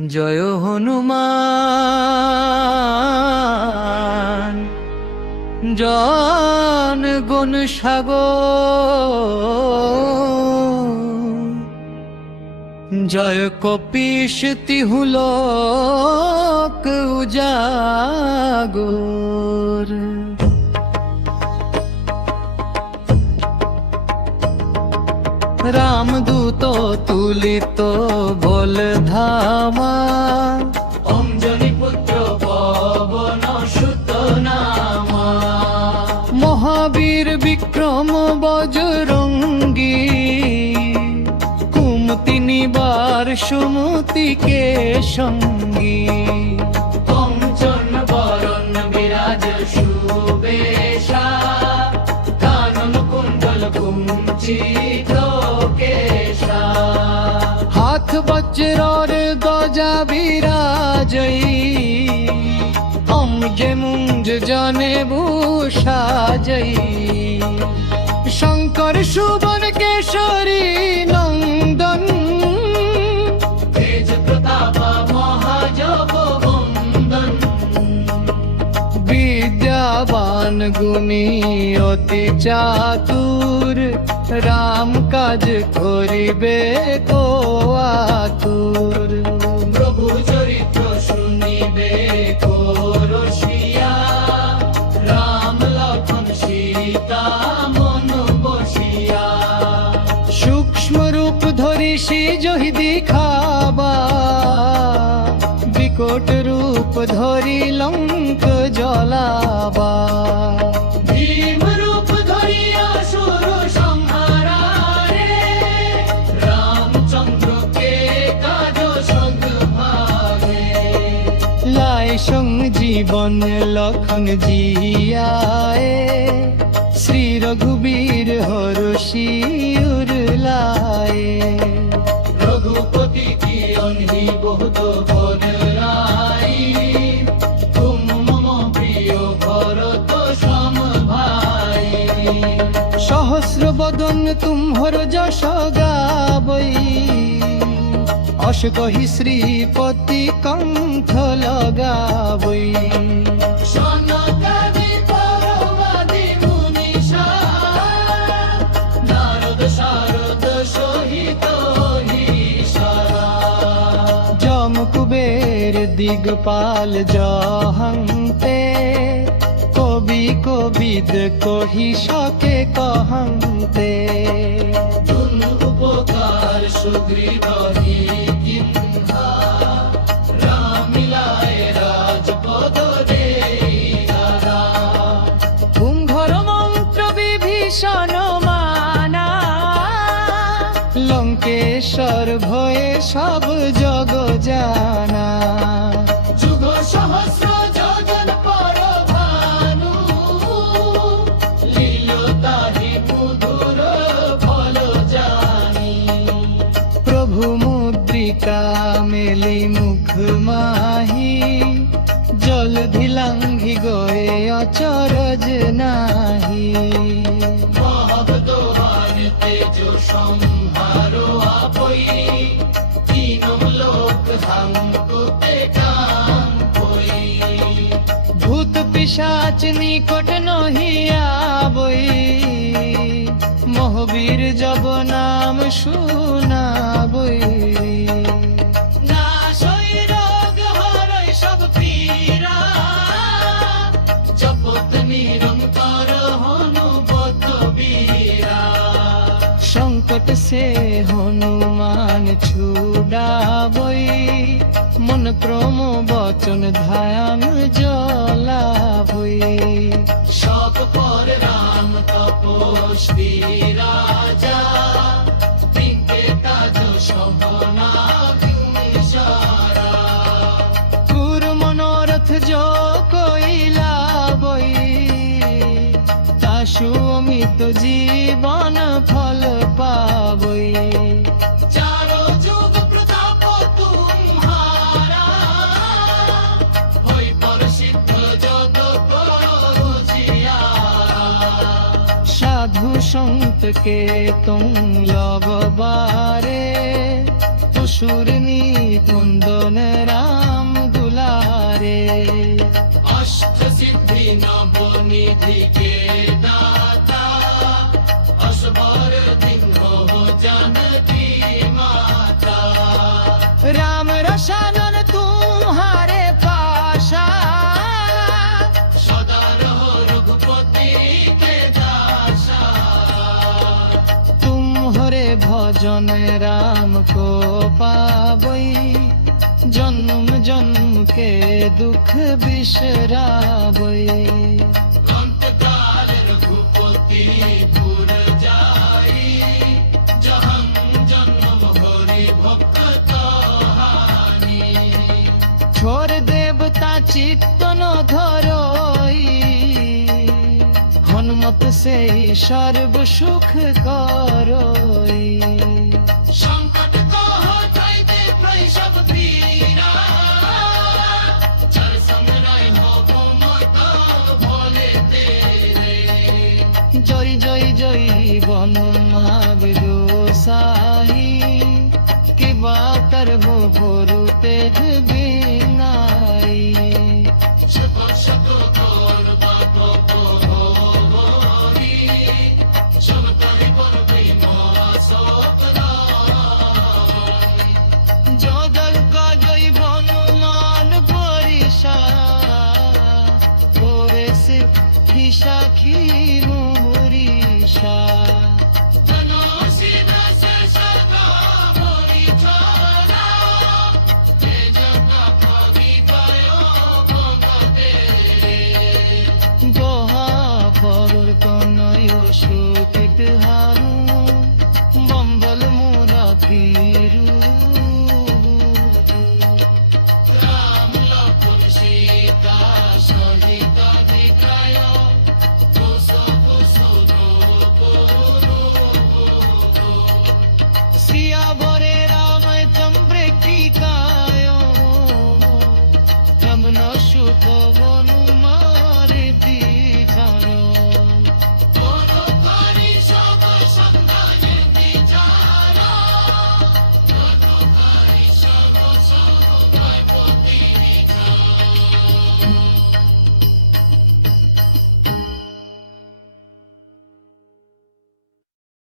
জয় হনুমান জন গুণ সাগর, জয় কপিশ তিহুলোক উজাগর। রামদূত তুলিত বল ধামা, অঞ্জনি পুত্র পবন সুত নামা। মহাবীর বিক্রম বজরঙ্গী, কুমতি নিবার সুমতিকে সঙ্গী। কঞ্চন বরণ বিরাজ সুবেশা, কানন কুণ্ডল কুঞ্চিত কেশা। হাত বজ্রর গজা বিরাজই, অম্জে মুঞ্জ জনে ভূষাজই। শঙ্কর সুবন কেশরী নন্দন, তেজ প্রতাপ মহাজগ বন্দন। বিদ্যাবান গুণী অতি চাতুর, রাম কাজ করিবে কো আতুর। প্রভু চরিত্র শুনিবে কো রসিয়া, রাম লক্ষ্মণ সীতা মন বসিয়া। সূক্ষ্ম রূপ ধরি সিজহি দেখাবা, বিকট রূপ ধরি লঙ্ক জ্বলাবা। ভীম রূপ ধরি আসুর সংহারা রে, রামচন্দ্রকে কাজ সদ্ভাবে। লাই সঞ্জীবন লক্ষণ জিয়ায়ে, শ্রী রঘুবীর হরষি উরলায়ে। রঘুপতি কি অনহি বহুত বন রাই, তুম মম প্রিয় ভরত সম ভাই। সহস্র বদন তুমহর যশ গাবই, অশকহি শ্রীপতি কণ্ঠ লগাবই। সনকাদি পরমাদি মুনিষা, নারদ শারদ সহিত ঈশারা। যম কুবের দিগপাল জহন্তে, কবি কবিদ কহি সকে কহন্তে। তুন উপকার সুগ্রীব কিন্হা, রাম মিলায় রাজপদ রে ধারা। কুম্ভর মন্ত্র বিভীষণ মানা, লঙ্কেশ্বর ভয়ে সব জগ জানা। যুগ সহস্র যোজন পর ভানু, লীল তাহি মধুর ফল জানি। প্রভু মুদ্রিকা মেলি মুখ মাহি, জল ধিলাঙ্ঘি গয়ে অচরজ নাহি। মহাবদোহান তেজ সংহারো আপই, তিনম লোক হাঙ্কুতে কাঙ্কই। ভূত পিশাচ নিকট নহিয়া বই, মহাবীর জব নাম শুনাবই। নাশই রোগ হরই সব পীড়া, জপত নিরন্তর হনুবত বীরা। সংকট সে হনুমান ছুড়াবই, মন ক্রম বচন ধ্যান জ্বলাবই। সব পর রাম তপস্বী রাজা, বিজ্ঞে কাজ সহনা বিসারা। কুর মনোরথ যো কইলা বই, তাসু অমিত জীবন ফল পাবই। চারো যুগ প্রতাপ তুমহারা, হই পর সিদ্ধ যত করো জিয়ারা। সাধু সন্ত কে তুম লব বারে, असुर निकुंदन राम दुलारे। अष्ट सिद्धि नवनिधि के दाता असबर दिन हो जानकी माता। राम रसानन तुम्हारे पाशा, सदा रहो रघुपति के दासा। तुम्हारे भजन राम को पावई, जन्म जन्म के दुख बिसरावई। अंतकाल रघुपति पुर जाई, जहं जन्म हरि भक्त कहानी। छोर देवता चित्त न धरोई, हनुमत से सर्व सुख करोई। संकट को हटाइते प्रभु सब पीरा, चल समराय हो घुमत भोले तेरे। जय जय जय बन महावीर साई, कि बातर हो भोरु तेज